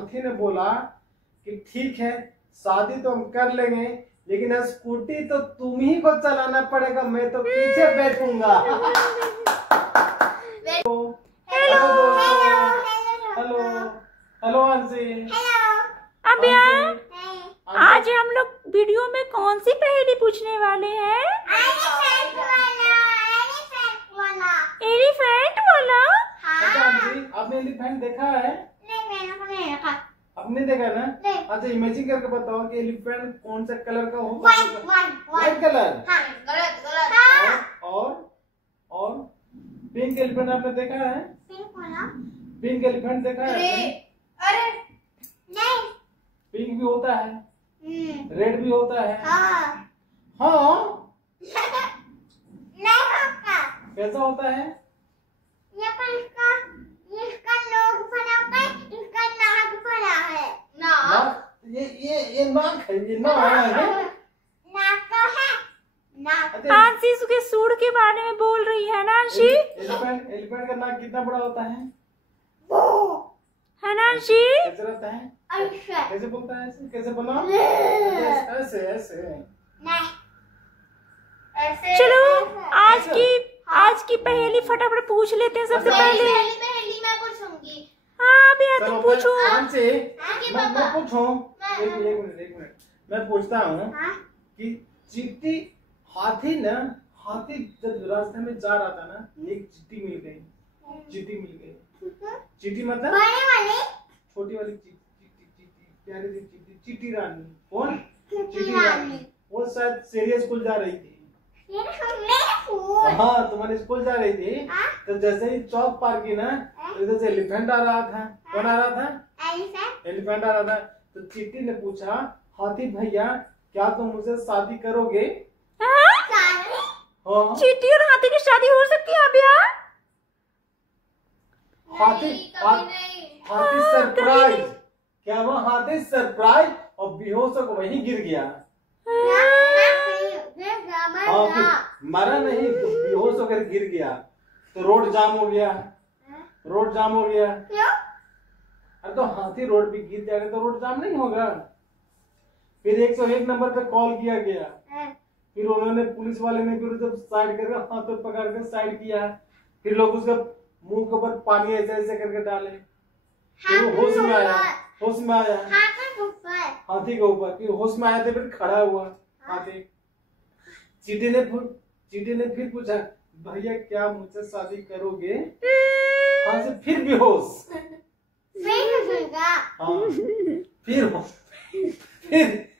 हाथी ने बोला कि ठीक है शादी तो हम कर लेंगे, लेकिन स्कूटी तो तुम ही को चलाना पड़ेगा, मैं तो पीछे बैठूंगा। हेलो हेलो अंशी। अभिया, आज हम लोग वीडियो में कौन सी पहेली पूछने वाले हैं? एलिफेंट वाला। अच्छा अंशी, आपने एलिफेंट देखा है? आपने देखा ना? अच्छा इमेजिन करके बताओ कि एलिफेंट कौन सा कलर का होगा? White colour. और पिंक एलिफेंट आपने देखा है? पिंक एलिफेंट देखा है? अरे नहीं, पिंक भी होता है, रेड भी होता है। हाँ नहीं होता। कैसा होता है? इसका नोक बना है, इसका नाक बना है। नाक? ये नाक है, ये नाक है। नाक तो है, नाक। अंशी उसके सूंड के बारे में बोल रही है ना अंशी? एलिफेंट का नाक कितना बड़ा होता है? है ना अंशी? कैसे रहता है? ऐसे कैसे बोलता है? ऐसे कैसे बोला? ऐसे ऐसे नहीं, ऐसे। चलो आज की पहेली फटाफट पूछ लेते हैं सबसे पहले। पहली मैं पूछूंगी। हाँ भैया तुम पूछो। मैं पूछूं? एक मिनट मैं पूछता हूँ कि चींटी हाथी जब रास्ते में जा रहा था ना, एक चींटी मिल गई। चींटी मतलब बड़े वाली, छोटी वाली प्यारी सी चींटी रानी। कौन? चींटी रानी। वो शायद सीरियस स्कूल जा रही थी। हाँ तुम्हारे स्कूल जा रही थी, तो जैसे ही चौक पार की ना, तो इधर से एलिफेंट आ रहा था। कौन आ रहा था? एलिफेंट आ रहा था। तो चींटी ने पूछा, हाथी भैया क्या तुम मुझसे शादी करोगे? हाँ। चींटी और हाथी की शादी हो सकती है भैया? हाथी सरप्राइज। क्या वो हाथी सरप्राइज और बेहोश होकर वहीं गिर गया। मरा नहीं, तो बेहोश होकर गिर गया, तो रोड जाम हो गया। क्यों? अरे तो हाथी रोड पे गिर जाएगा तो रोड जाम नहीं होगा। फिर 101 नंबर पे कॉल किया गया। फिर उन्होंने, पुलिस वाले ने फिर जब साइड करके हाथ पे पकड़ के साइड किया, फिर लोग उसका मुंह के ऊपर पानी ऐसे करके डाले, फिर वो होश में आया। हाथी के ऊपर फिर होश में आया, तो फिर खड़ा हुआ हाथी। चींटी ने फिर पूछा, भैया क्या मुझसे शादी करोगे? हाँ से फिर बेहोश।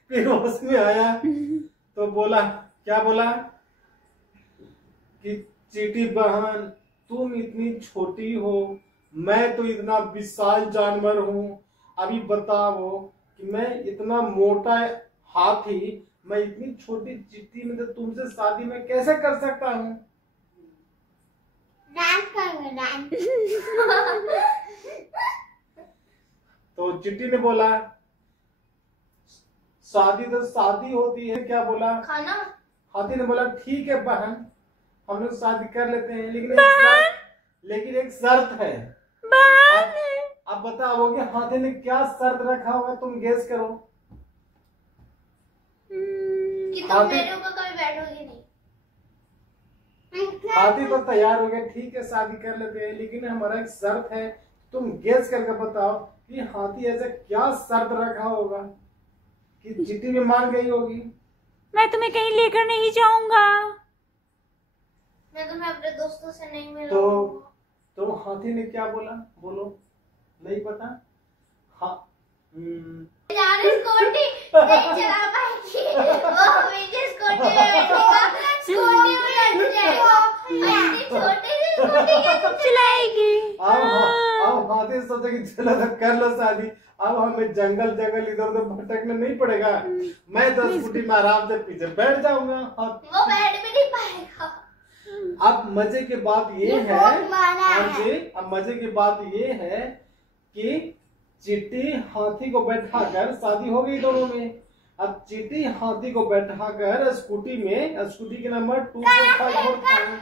फिर होश में आया तो बोला, क्या बोला कि चींटी बहन तुम इतनी छोटी हो, मैं तो इतना विशाल जानवर हूँ। अभी बताओ कि मैं इतना मोटा हाथी, मैं इतनी छोटी चींटी में, तो तुमसे शादी मैं कैसे कर सकता हूँ? तो चींटी ने बोला, शादी तो शादी होती है। क्या बोला? खाना। हाथी ने बोला, ठीक है बहन, हम लोग शादी कर लेते हैं, लेकिन एक शर्त है। आप बताओगे हाथी ने क्या शर्त रखा होगा? तुम गेस करो। कि तुम मेरे ऊपर कभी बैठोगे नहीं। हाथी तो तैयार हो गया, ठीक है शादी कर लेते हैं, लेकिन हमारा एक शर्त है। तुम गेस करके बताओ कि हाथी ऐसा क्या शर्त रखा होगा कि चींटी भी मान गई होगी। मैं तुम्हें कहीं लेकर नहीं जाऊंगा। मैं तुम्हें अपने दोस्तों से नहीं मिलूंगा। तो हाथी ने क्या बोला? बोलो, नहीं पता? हाँ स्कूटी नहीं चला पाएगी, वो हमेशा स्कूटी में बैठेगा, स्कूटी में लग जाएगा। इतनी छोटी सी स्कूटी कैसे चलाएगी? अब हाथी सोचा कि चलो तो कर लो शादी, अब हमें जंगल इधर उधर भटकना नहीं पड़ेगा। मैं तो स्कूटी में आराम से पीछे बैठ जाऊंगा। वो बैठ भी नहीं पाएगा। अब मजे की बात ये है, अब मजे की बात ये है कि चींटी हाथी को बैठाकर, शादी हो गई दोनों में। अब चींटी हाथी को बैठाकर स्कूटी के नंबर 2454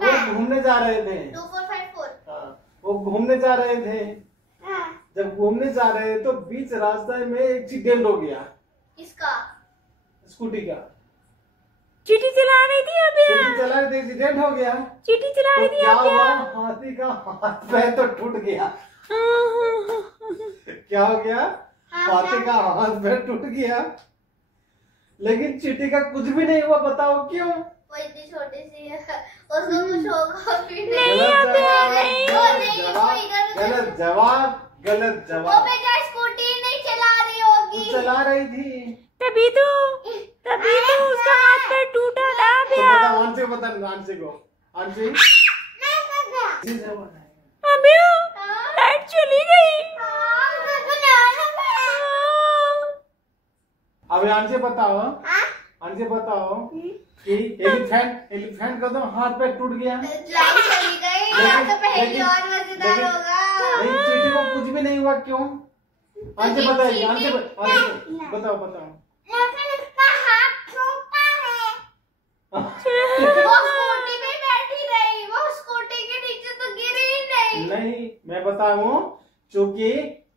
वो घूमने जा रहे थे। 2454। हाँ, वो घूमने जा रहे थे। जब घूमने जा रहे हैं तो बीच रास्ते में एक्सीडेंट हो गया। किसका? स्कूटी का। चीटी चला रही थी अभी। चीटी चला रही थी, एक्सीडेंट हो गया। चीटी चला तो रही थी क्या अभी। हुआ, हाथी का हाथ पैर तो टूट गया। क्या हो गया, हाथी का हाथ पैर टूट गया, लेकिन चीटी का कुछ भी नहीं हुआ। बताओ क्यों? वो इतनी छोटी सी है, उसको कुछ होगा भी नहीं अभी नहीं। गलत जवाब, गलत वो जवाब। बेटा स्कूटी नहीं चला रही होगी। वो चला रही थी तभी तो उसका हाथ पैर टूटा था तो भैया। बताओ, आंसी को बता, आंसी को, आंसी। अभी लाइट चली गई। अभी आंसी बताओ, आंसी बताओ कि एलिफेंट का तो हाथ पैर टूट गया, लाइट चली गई। तो पहली और मजेदार होगा। नहीं चीटी को कुछ भी नहीं हुआ, क्यों? आंसी बताइए, आंसी बताओ, बताओ। वो स्कूटी पे बैठी रही, वो स्कूटी के नीचे तो गिरी ही नहीं। नहीं, मैं बताऊं, चूंकि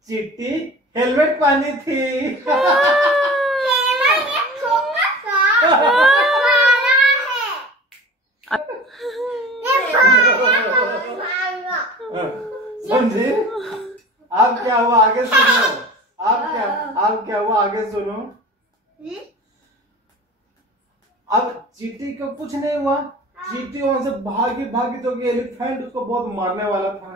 चीटी हेलमेट पहनी थी। समझे? अब क्या हुआ आगे सुनो, अब क्या हुआ आगे सुनो। अब चीटी को कुछ नहीं हुआ, चीटी वहां से भागी तो एलिफेंट उसको बहुत मारने वाला था।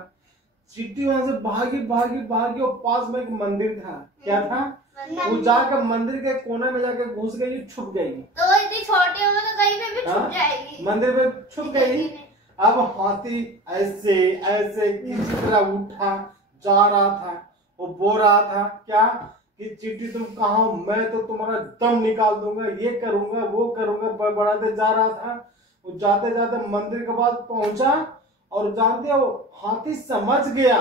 चीटी वहां से भागी और पास में एक मंदिर था। क्या था? वो जाकर मंदिर के कोने में जाकर घुस गई, छुप गई। तो वो इतनी छोटी होगी तो कहीं पे भी छुप जाएगी। मंदिर में छुप गई। अब हाथी ऐसे किसी तरह उठा जा रहा था, वो बोल रहा था क्या कि चीटी तुम कहाँ, मैं तो तुम्हारा दम निकाल दूंगा, ये करूंगा वो करूंगा, बढ़ाते जा रहा था। वो जाते जाते मंदिर के पास पहुंचा और जानते हो हाथी समझ गया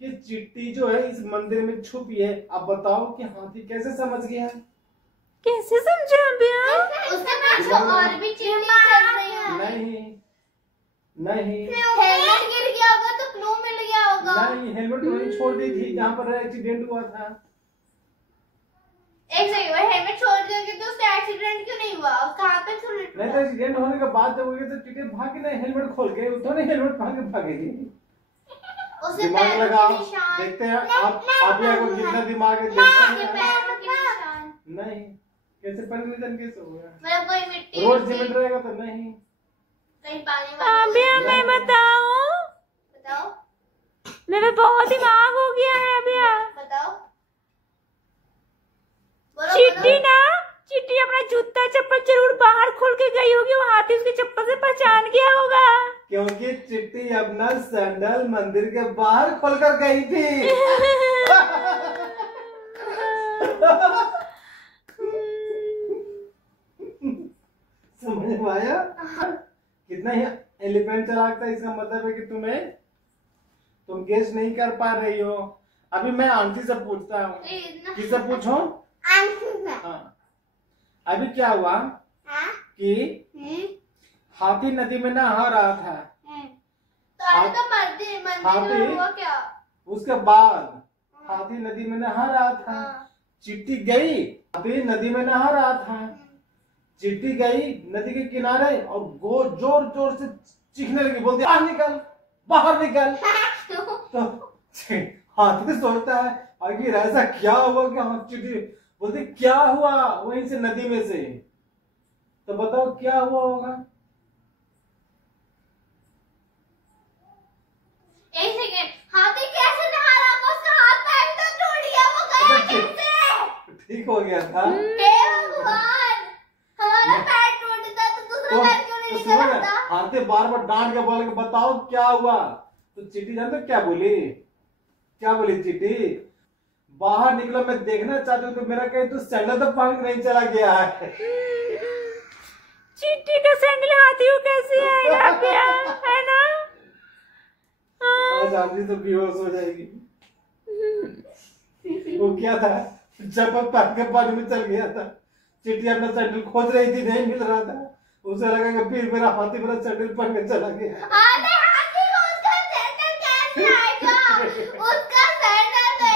कि चीटी जो है इस मंदिर में छुपी है। अब बताओ कि हाथी कैसे समझ गया? कैसे समझा भैया? उसके पीछे और भी चीटी चल रही है। नहीं हेलमेट गिर गया होगा तो क्लू मिल गया होगा। नहीं, हेलमेट वहीं छोड़ दी थी जहाँ पर एक्सीडेंट हुआ था। एक सेकंड, वो हेलमेट छोड़ दिया तो उसका एक्सीडेंट क्यों नहीं हुआ? उसका हाथ पे छुरी नहीं तो एक्सीडेंट होने के बाद जब हुई तो चीटी भागी नहीं, हेलमेट खोल के तो नहीं, हेलमेट भागेगी। उसे दिमाग पैर लगाओ, के निशान। देखते हैं आप को कितना दिमाग है, के देखते हैं। पैर के निशान। नहीं, कैसे पैर के निशान कैसे हो गया? मतलब कोई मिट्टी रोड सीमेंट रहेगा तो नहीं। कहीं पानी भैया मैं बताऊं, बताओ मेरा बहुत दिमाग हो गया है भैया। बताओ। चीटी अपना जूता चप्पल जरूर बाहर खोल के गई होगी, वो हाथी उसके चप्पल से पहचान गया होगा। क्योंकि चिट्टी अपना सैंडल मंदिर के बाहर खोलकर गई थी। समझ में आया? कितना ही एलिफेंट चलाता है, इसका मतलब है कि तुम गेस नहीं कर पा रही हो। अभी मैं आंटी से पूछता हूँ, किससे पूछो? हाँ, अभी क्या हुआ कि हाथी नदी में नहा रहा था। तो मंदिर में हुआ क्या? उसके बाद हाथी नदी में नहा रहा था। चिट्टी गई, हाथी नदी में नहा रहा था। चिट्टी गई नदी के किनारे और जोर जोर से चीखने लगी, बोलती बाहर निकल, बाहर निकल। तो हाथी सोचता है आखिर ऐसा क्या हुआ कि हाँ, चिट्टी बोलती क्या हुआ वहीं से नदी में से। तो बताओ क्या हुआ होगा? एक सेकंड, हाथी कैसे नहा रहा था? उसका हाथ पैर तो टूट गया, वो गया कैसे? ठीक हो गया था। हे भगवान, हमारा पैर टूटता तो दूसरा पैर क्यों नहीं निकल आता? हाथी बार बार डांट के बोले बताओ क्या हुआ। तो चीटी जानते क्या बोली? क्या बोली चीटी? बाहर निकलो, मैं देखना चाहती हूँ तो मेरा कहीं तो सैंडल तो पानी नहीं चला गया है। चीटी का सैंडल हाथी को कैसे आएगा भैया, है ना? आज आंटी तो बेहोश हो जाएगी। वो क्या था, चप्पल पहन के पानी में चल गया था। चिट्टी अपना सैंडल खोज रही थी, नहीं मिल रहा था। उसे लगा कि फिर मेरा हाथी मेरा सैंडल पहन के चला गया। हाथी को उसका सैंडल कैसे आएगा? उसका सैंडल तो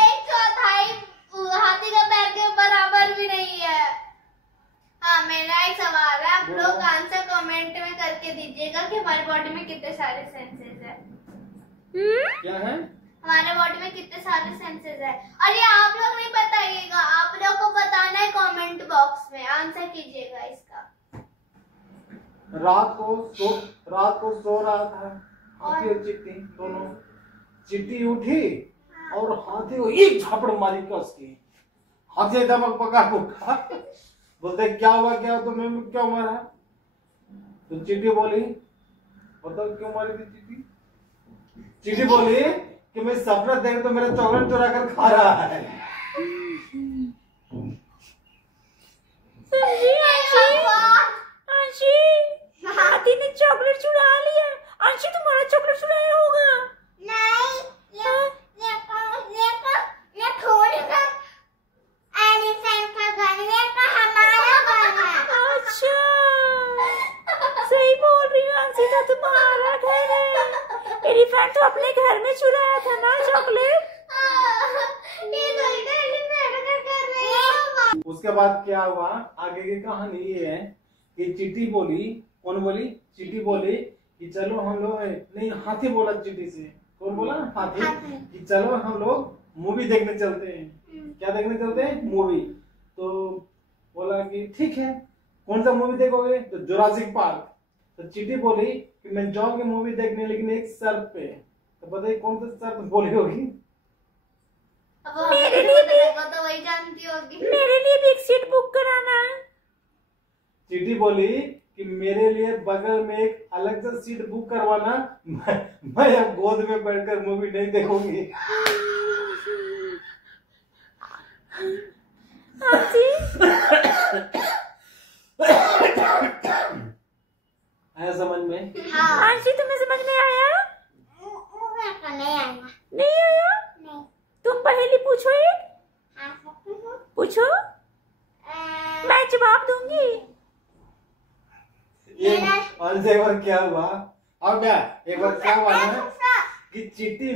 सारे सेंसेस है। क्या है? हमारे बॉडी में कितने सारे सेंसेस है। और ये आप लोग नहीं बताइएगा, आप लोग को बताना है कमेंट बॉक्स में, आंसर कीजिएगा इसका। रात को सो रहा था हाथी और चींटी दोनों। चींटी उठी और हाथी को एक झापड़ मारी कस की। हाथी एकदम पका उठा, बोलते क्या हुआ तो मैं क्यों मारा? तो चींटी बोली, बताओ क्यों मारी थी चींटी? चींटी बोली कि मैं सपना देख तो मेरा चॉकलेट चुरा कर खा रहा है। हाथी ने चॉकलेट चुरा लिया। अंशी तुम्हारा चॉकलेट चुराया होगा। अच्छा, सही बोल रही हो अंशी, तो तुम्हारा घर है। एलिफेंट तो अपने घर में चुराया था ना चॉकलेट। उसके बाद क्या हुआ, आगे की कहानी ये है कि चींटी बोली, कौन बोली? चींटी बोली कि चलो हम लोग, नहीं हाथी बोला चींटी से। कौन बोला? हाथी। कि चलो हम लोग मूवी देखने चलते हैं। क्या देखने चलते हैं? मूवी। तो बोला कि ठीक है, कौन सा मूवी देखोगे? तो जुरासिक पार्क। तो चींटी बोली कि मैं जाऊंगी मूवी देखने, लेकिन एक शर्त पे। तो बताइए कौन सा शर्त बोली होगी? मेरे लिए तो वही जानती होगी। मेरे लिए भी एक सीट बुक कराना। चींटी बोली कि मेरे लिए बगल में एक अलग से सीट बुक करवाना, मैं अब गोद में बैठकर मूवी नहीं देखूंगी। आया समझ में? अंशी तुम्हें समझ में आया? नहीं आया? तुम पहेली पूछो, एक पूछो, मैं जवाब दूंगी। एक बार क्या हुआ, और क्या एक बार क्या हुआ ना कि चींटी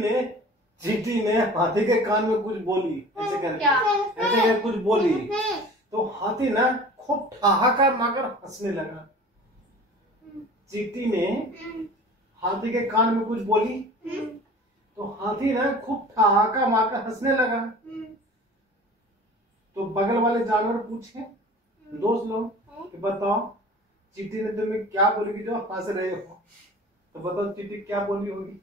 ने हाथी के कान में कुछ बोली, ऐसे करके कुछ बोली। तो हाथी ना खूब ठहाका मारकर हंसने लगा। चींटी ने हाथी के कान में कुछ बोली, तो हाथी ना खूब ठहाका मारकर हंसने लगा। तो बगल वाले जानवर पूछे, दोस्त लोग, कि बताओ चींटी ने तुम्हें क्या बोली कि जो हंस रहे हो? तो बताओ चींटी क्या बोली होगी?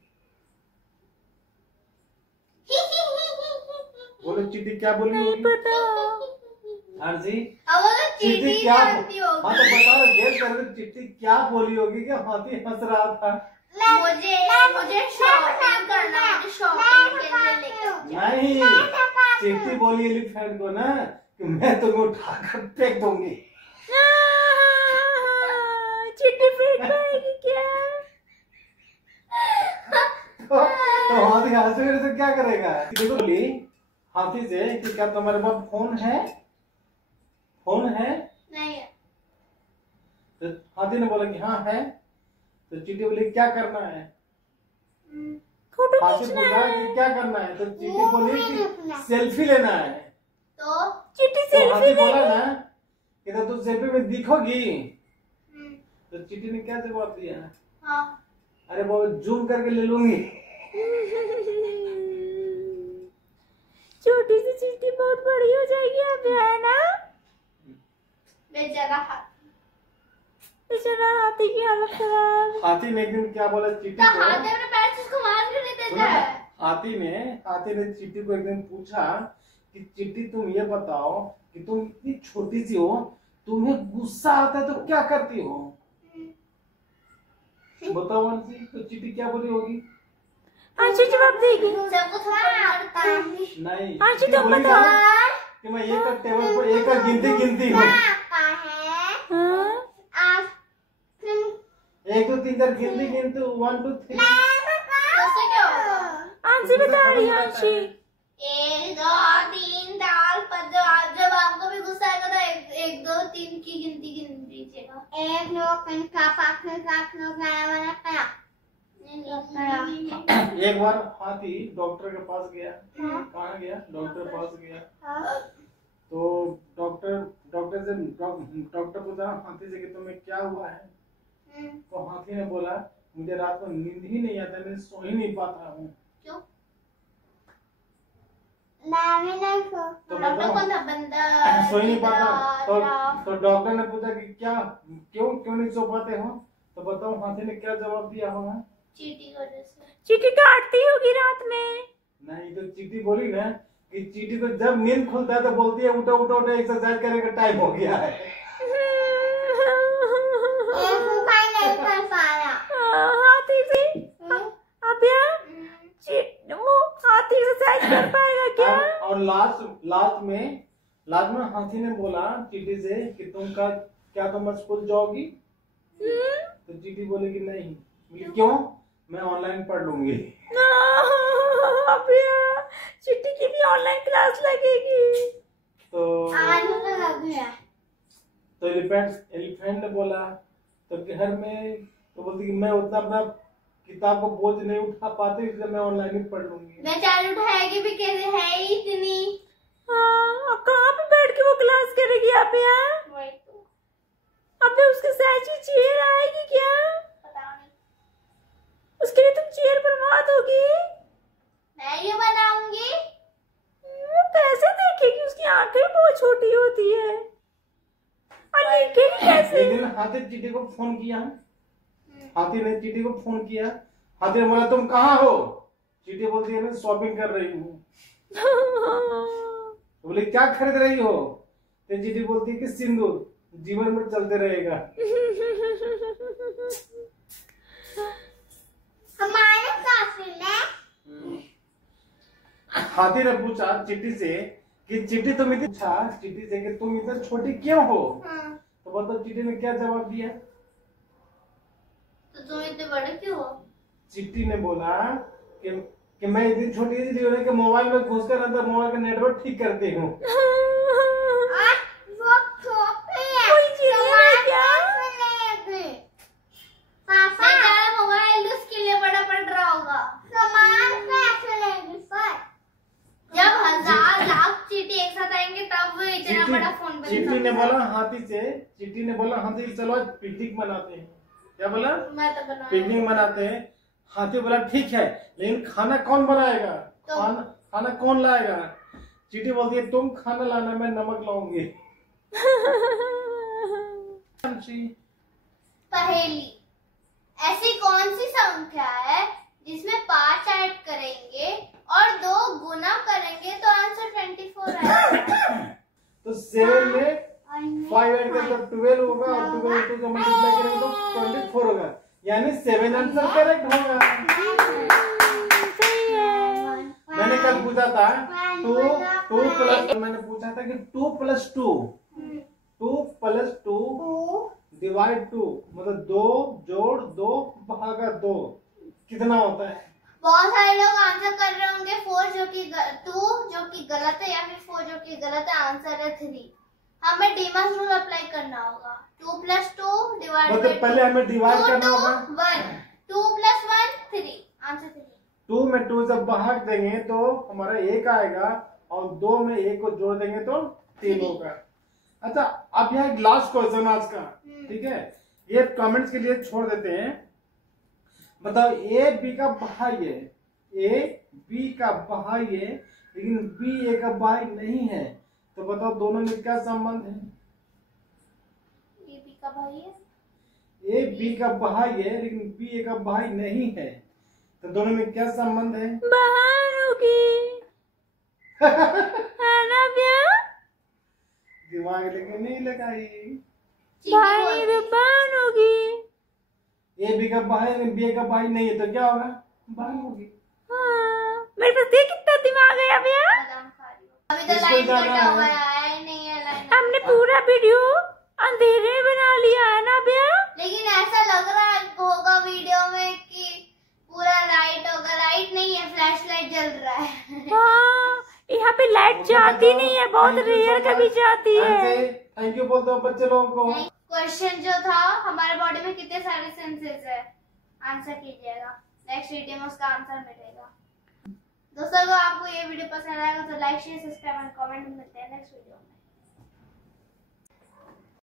बोलो चींटी क्या बोली नहीं होगी? पता। हाँ जी, चींटी क्या? जानती हाँ होगी। तो बता रहे, गेस कर रहे, चींटी क्या बोली होगी कि हाथी हंस रहा था? मुझे शॉपिंग करना है, मुझे शॉपिंग के लिए लेकर। नहीं, चींटी बोली एलिफेंट को ना कि मैं तुम्हें उठाकर फेंक दूंगी। चिट्टी फेंक पाएगी क्या? तो हाथी हंसे से क्या करेगा? देखो बोली हाथी से कि क्या तुम्हारे पास फोन है? फोन है? नहीं है। तो हाथी ने बोला कि हाँ है। तो चींटी बोली क्या करना है? फोटो हाथी खींचना बोला है। कि क्या करना है? तो चींटी बोली कि सेल्फी लेना है। तो चिट्टी तो हाथी सेल्फी बोला लेगी। ना कि तो तू सेल्फी में दिखोगी। तो चींटी ने क्या जवाब दिया? हाँ, अरे वो जूम करके ले लूंगी। छोटी सी चिट्टी बहुत बड़ी हो जाएगी अब, है ना? बेचारा बेचारा हाथी की हालत खराब। हाथी ने एक दिन क्या बोला चींटी तो को? हाथ अपने पैर से उसको मार क्यों नहीं सुनो देता ना, है? हाथी ने चींटी को एक दिन पूछा कि चींटी तुम ये बताओ कि तुम इतनी छोटी सी हो, तुम्हें गुस्सा आता है तो क्या करती हो? बताओ अंशी, तो चींटी क्या बोली होगी? अंशी जवाब देगी। सबको थप्पड़ मारती होगी। नहीं, अंशी चींटी तुम बोली बताओ। ना कि मैं एक टेबल पर एक गिनती हूँ। हाँ? 1 2 3 4 गिनती 1 2 3। उससे क्या होगा? अंशी बता रही है अंशी। 1 2 3 4 5। जब आपको भी गुस्सा आएगा तो 1 2 3 की गिनती गिन दीजिएगा। 1 2 3 4 5 6 7 8 9 10 एक बार हाथी डॉक्टर के पास गया। कहाँ गया? डॉक्टर के पास गया। तो डॉक्टर पूछा हाथी से कि तुम्हें क्या हुआ है? तो हाथी ने बोला मुझे रात को नींद ही नहीं आता, मैं सो ही नहीं पाता हूँ। क्यों? तो डॉक्टर कौन था? बंदर सो ही नहीं पाता। तो डॉक्टर ने पूछा कि क्या क्यों नहीं सो पाते हो? तो बताओ हाथी ने क्या जवाब दिया होगा? चींटी की वजह से। चींटी काटती होगी रात में। नहीं, तो चींटी बोली ना कि चींटी को जब नींद खुलता है तो बोलती है उठो उठो उठो, एक्सरसाइज करने का टाइम हो गया है। हाथी भी अब यार वो हाथी एक्सरसाइज कर पाएगा क्या? और लास्ट में हाथी ने बोला चींटी से कि क्या तुम स्कूल जाओगी? तो चींटी बोलेगी नहीं। बोली क्यों? मैं ऑनलाइन पढ़ लूंगी। अब यार चींटी की भी ऑनलाइन क्लास लगेगी। तो एलिफेंट ने बोला तो घर में, तो बोलती कि मैं उतना अपना किताब को बोझ नहीं उठा पाती, इसलिए मैं ऑनलाइन ही पढ़ लूंगी। बेचारी उठाएगी भी कैसे, है ही इतनी। हाँ, कहाँ पे बैठ के वो क्लास करेगी आप यार? वही तो। अबे उसके साइज चेयर आएगी क्या? पता नहीं। उसके लिए तुम चेयर बनवा दोगी? मैं ये बनाऊंगी। वो कैसे देखेगी? उसकी आंखें बहुत छोटी होती है और देखेगी कैसे? एक दिन हाथी ने चींटी को फोन किया। हाथी ने चींटी को फोन किया। हाथी ने बोला तुम कहाँ हो? चींटी बोलती है मैं शॉपिंग कर रही हूँ। तो बोले क्या खरीद रही हो? तो चींटी बोलती है कि सिंदूर जीवन में चलते रहेगा। हमारे काफी में हाथी ने पूछा चींटी से कि चींटी तुम इतनी चींटी से कि तुम इतना छोटी क्यों हो? तो बताओ चींटी ने क्या जवाब दिया? तो तुम इतने बड़े क्यों हो? चींटी ने बोला कि मैं इतनी छोटी इसलिए हूँ कि मोबाइल में घुसकर अंदर मोबाइल का नेटवर्क ठीक करती हूँ। मोबाइल उसके लिए बड़ा पड़ रहा होगा। जब 1000 लाख चींटी एक साथ आएंगे तब इतना बड़ा फोन बन चींटी ने बोला हाथी चलो आज पिकनिक मनाते हैं। क्या बोला? मैं तो बना पिकनिक मनाते हैं। हाथी बोला ठीक है, लेकिन खाना कौन बनाएगा? तो खाना कौन लाएगा? चींटी बोलती है तुम खाना लाना, मैं नमक लाऊंगी। पहेली, ऐसी कौन सी संख्या है जिसमें 5 ऐड करेंगे और 2 गुना करेंगे तो आंसर 24 आएगा? तो 7 में 5 ऐड करेंगे तो 12 होगा और 12 को मल्टीप्लाई करेंगे तो 24 होगा, यानी 7 आंसर करेक्ट होगा। सही है। मैंने कल पूछा था 2 प्लस, मैंने पूछा था कि 2 प्लस 2 डिवाइड 2 मतलब 2 जोड़ 2 भागा 2 कितना होता है? बहुत सारे लोग आंसर कर रहे होंगे 4 जो कि 2 जो कि गलत है, या फिर 4 जो कि गलत है। आंसर है 3। हमें डीमास रूल अप्लाई करना होगा। 2 प्लस 2 डिवाइड मतलब पहले हमें डिवाइड करना होगा। 2 प्लस 1 3, आंसर 3। 2 में 2 जब भाग देंगे तो हमारा 1 आएगा और 2 में 1 को जोड़ देंगे तो 3 होगा। अच्छा, अब यहाँ एक लास्ट क्वेश्चन आज का, ठीक है, ये कमेंट्स के लिए छोड़ देते हैं। बताओ ए बी का भाई है, ए बी का भाई है लेकिन बी ए का भाई नहीं है, तो बताओ दोनों में क्या संबंध है? ए बी का भाई है, ए बी का भाई है लेकिन बी ए का भाई नहीं है, तो दोनों में क्या संबंध है? बहन होगी। है ना भैया? दिमाग लेके नहीं लगाई। भाई तो बहन होगी। ए बी का भाई है बी ए का भाई नहीं है तो क्या होगा? बहन होगी। हाँ, मेरे पास देख कितना दिमाग है भैया। बादाम खा रही हूँ। अभी तो लाइन कटा हुआ है, आया नहीं है लाइन। हमने पूरा वीडियो अंधेरे में बना लिया है ना भैया। लेकिन ऐसा लग रहा होगा वीडियो में कि पूरा लाइट होगा। लाइट नहीं है, फ्लैश लाइट जल रहा है। हाँ, यहाँ पे लाइट जाती नहीं है, बहुत रेयर कभी जाती है। थैंक यू बोल दो बच्चे लोगों को। क्वेश्चन जो था, हमारे बॉडी में कितने सारे सेंसेस है, आंसर कीजिएगा। नेक्स्ट वीडियो में उसका आंसर मिलेगा। दोस्तों, अगर आपको ये वीडियो पसंद आएगा तो like share subscribe and comment. मिलते हैं नेक्स्ट वीडियो में।